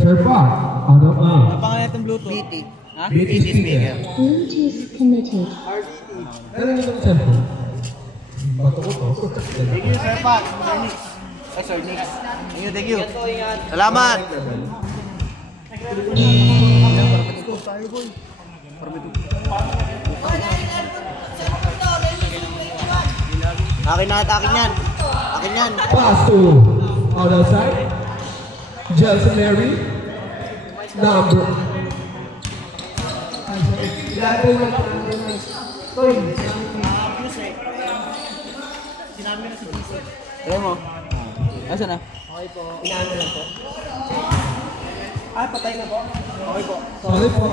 Serpa, ano ba? Ang pangalan itong Bluetooth? BT. Ha? BT speaker. Bluetooth connected. Ano yung cellphone? Bato ko to. Thank you, Sir Pat. Ay, Sir Nix. Thank you. Salamat! Akin na at akin yan. Akin yan. Pass to other side. Jelson Mary. Number. Kaya mo? Asa na? Okay po. Inaano lang po. Ah, patay na po? Okay po. Sorry po.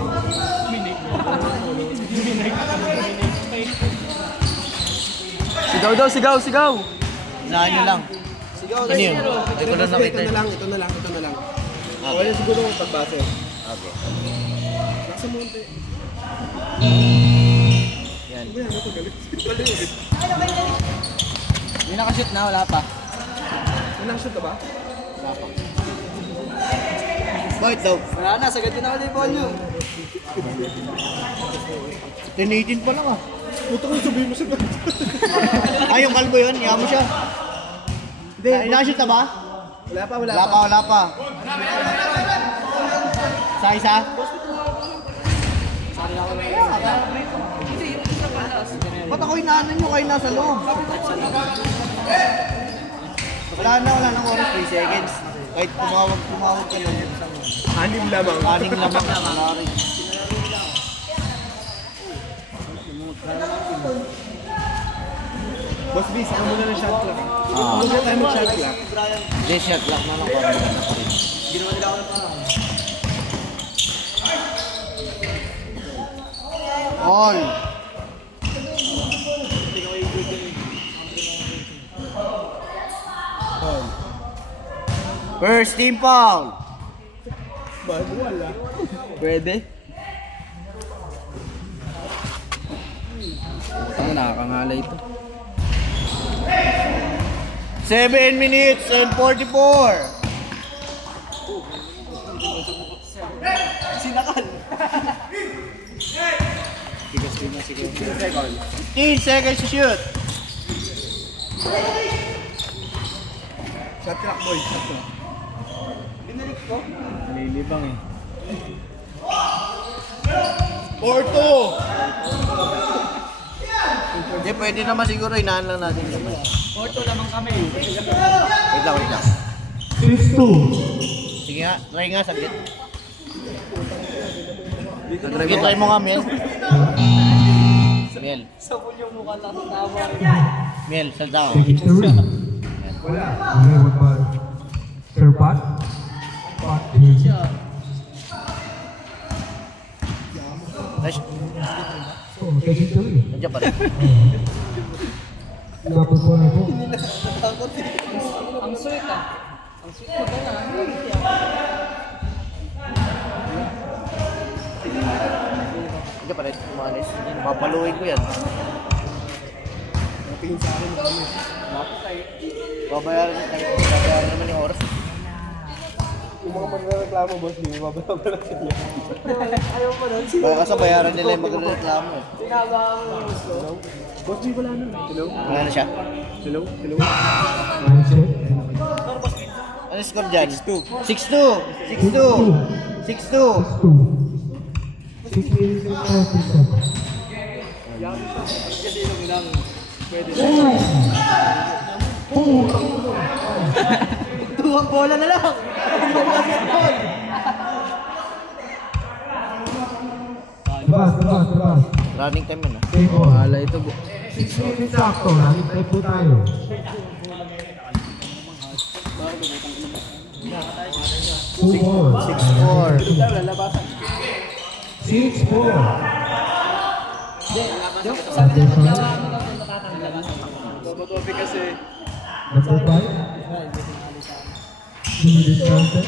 Sigaw daw, sigaw, sigaw! Inahan nyo lang. Sigaw daw. Ano yun? Hindi ko lang nakita. Ito na lang. Okay, siguro pagbase. Okay. Nasa monte. Yan. Hindi nakashoot na, wala pa. May nakashoot ka ba? Wala pa. Bakit daw? Wala na, sagad ko na ulit yung volume. 10-18 pa lang ah. Puto ko sabihin mo sa ganda. Ay, yung kalbo yun, iyan mo siya. Hindi. Nakashoot na ba? Wala pa. Isa? Ba't ako inaanan nyo kayo nasa loob? Wala na oras, 3 seconds. Kahit tumawag ka lang. Anim lamang. Aning lamang na wala rin. Boss B, saka muna ng shot clock. Muna tayo mag-shot clock. Hindi, shot lang na lang. Parang pa rin. Ginawa nila ako ng parang. All. First team foul. Bago wala. Pwede. Ano, nakakangalay ito. 7 minutes and 44. Sinakal. 15 seconds to shoot. Shot clock boy, shot clock. Binalik ko. Nalilibang eh. 4-2. Hindi, pwede naman siguro inaan lang natin naman. 4-2 lamang kami. Wait lang. 6-2. Sige nga, try nga saglit. Sige, try mo nga, Miel. Miel. Sabon yung mukha lang sa tama. Miel, saldaw. Take it to ring. Wala. Okay, what about Serpa? Pot. Nice. Oh, take it to ring. Nandiyan pa rin. Number 4 na po. Ang sweet ah. Ang sweet mo ba na? Nandiyan pa rin. Umalis. Papaluin ko yan. Tingin sa akin. Babayaran naman yung oras. Yung mga magreklamo boss B, mababayaran sila. Ayaw mo nun. Baka kasi bayaran nila yung magreklamo eh. Hello? Boss B, wala na. Hello? Wala na siya. Hello? Ano score dyan? 6-2. 6-2. 6 minutes and 40 seconds. Kasi yung lang pwede. Tuwang bola na lang. Labas. Running time yun ah. Take on. Mahala ito. 6 minutes sakto. Nakintay po tayo. 6-4. 6-4. Topic kasi. Number 5. 2 minutes counted.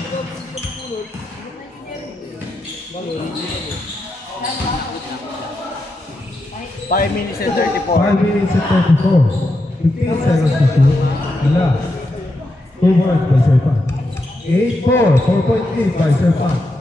5 minutes and 34. 5 minutes and 34. 15 seconds to shoot. Wala. 2 points by Sir Pat. 8-4. 4.8 by Sir Pat.